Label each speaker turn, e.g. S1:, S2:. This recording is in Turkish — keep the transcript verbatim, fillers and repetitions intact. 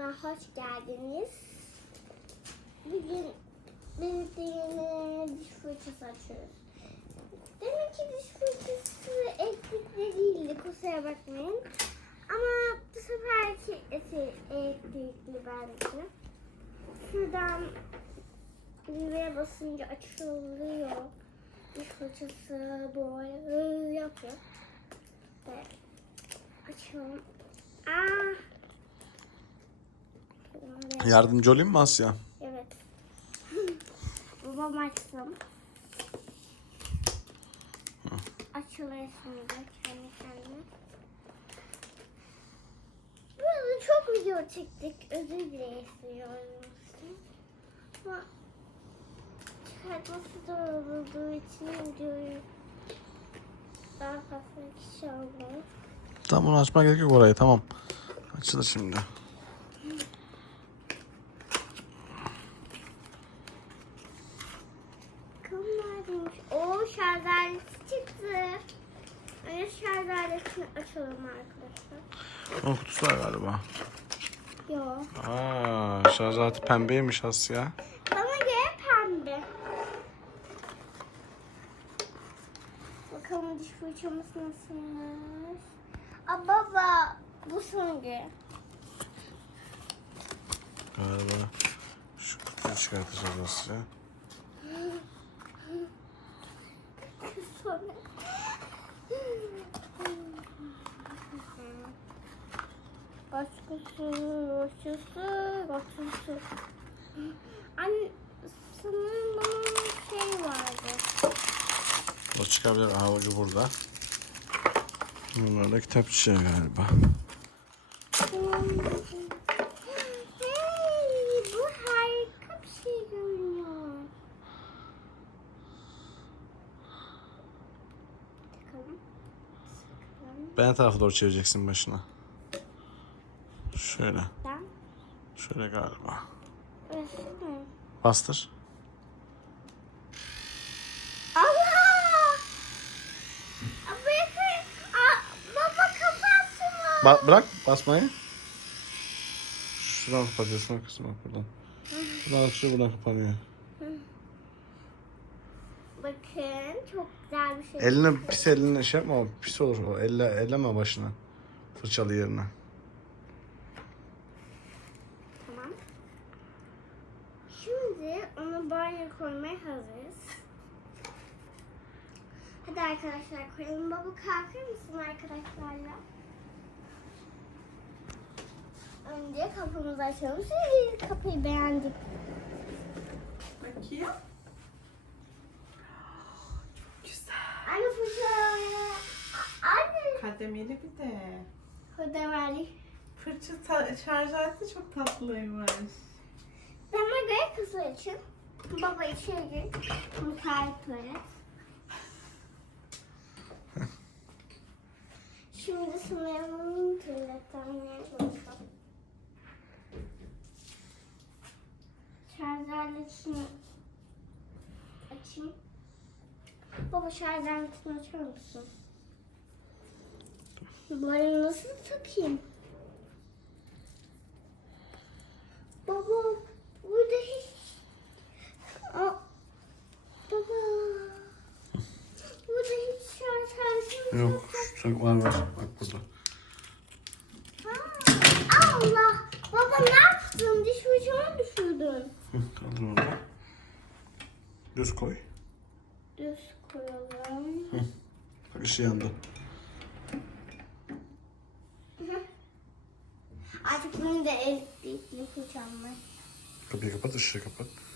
S1: kanalına hoş geldiniz. Bugün birlikte yeni diş fırçası açıyoruz. Demek ki diş fırçası elektrikli değildi, kusura bakmayın. Ama bu seferki elektrikli bence. Şuradan düğmeye basınca açılıyor. Diş fırçası böyle yapıyor. Ve açalım. Aa!
S2: Yardımcı olayım mı Asya?
S1: Evet. Babam açsın. Açılıyor şimdi kendi kendine. Burada çok video çektik. Özür dileyim. Ama çıkartması zor olduğu için videoyu daha fazla kişi almıyor.
S2: Tamam, bunu açma gerek yok orayı, tamam. Açılır şimdi.
S1: Neredeymiş? Oo, şarj aleti çıktı. Önce şarj aletini açalım arkadaşlar.
S2: Onun kutusu var galiba.
S1: Yok.
S2: Aa, şarj aleti pembeymiş Asya.
S1: Bana göre pembe. Bakalım diş fırçamız nasılmış. Aa baba, bu sonuncu.
S2: Galiba şu kutuyu çıkartacağız Asya.
S1: Sonra. Başkası, başkası, başkası. Anne, sanırım bunun şey vardı.
S2: O çıkabilir. Aha, ucu burada. Bunlar da kitap çiçeği galiba.
S1: Hey, bu harika bir şey görünüyor. Bakalım.
S2: Ben tarafa doğru çevireceksin başına. Şöyle.
S1: Ben.
S2: Şöyle galiba.
S1: Öyle mi?
S2: Bastır.
S1: Allah! Bırakın. Aa, baba kapatsın o.
S2: Ba bırak basmayı. Şuradan kapatıyorsun kızım, bak buradan. Buradan açıyor, buradan kapanıyor.
S1: Bakın çok güzel bir şey.
S2: Eline pis, eline şey yapma, o pis olur o. Elle, elleme başına. Fırçalı yerine.
S1: Tamam. Şimdi onu banyo koymaya hazırız. Hadi arkadaşlar koyalım. Baba kalkar mısın arkadaşlarla? Önce kapımızı açalım. Siz kapıyı beğendik.
S3: Bakayım. Çok güzel.
S1: Anne fırça. Anne.
S3: Kademeli bir de.
S1: Hadi verdik.
S3: Fırça ta- şarj aleti çok tatlıymış.
S1: Bana göre kızı için. Baba içeri gir. Müsait tuvalet. Şimdi sınavımın tuvaletten yapalım. Şarj aletini açayım. Baba şarj aletini açar mısın? Böyle nasıl takayım? Baba burada hiç... Aa, baba burada hiç şarj aleti
S2: Yok, çok var var. Bak burada.
S1: Ha, Allah! Baba ne yaptın? Diş fırçamı düşürdün.
S2: Hı, kaldır onu. Düz koy.
S1: Düz koyalım.
S2: Hı. Bak, ışığı yandı.
S1: Artık benim de elektrikli fırçam var.
S2: Kapıyı kapat, ışığı kapat.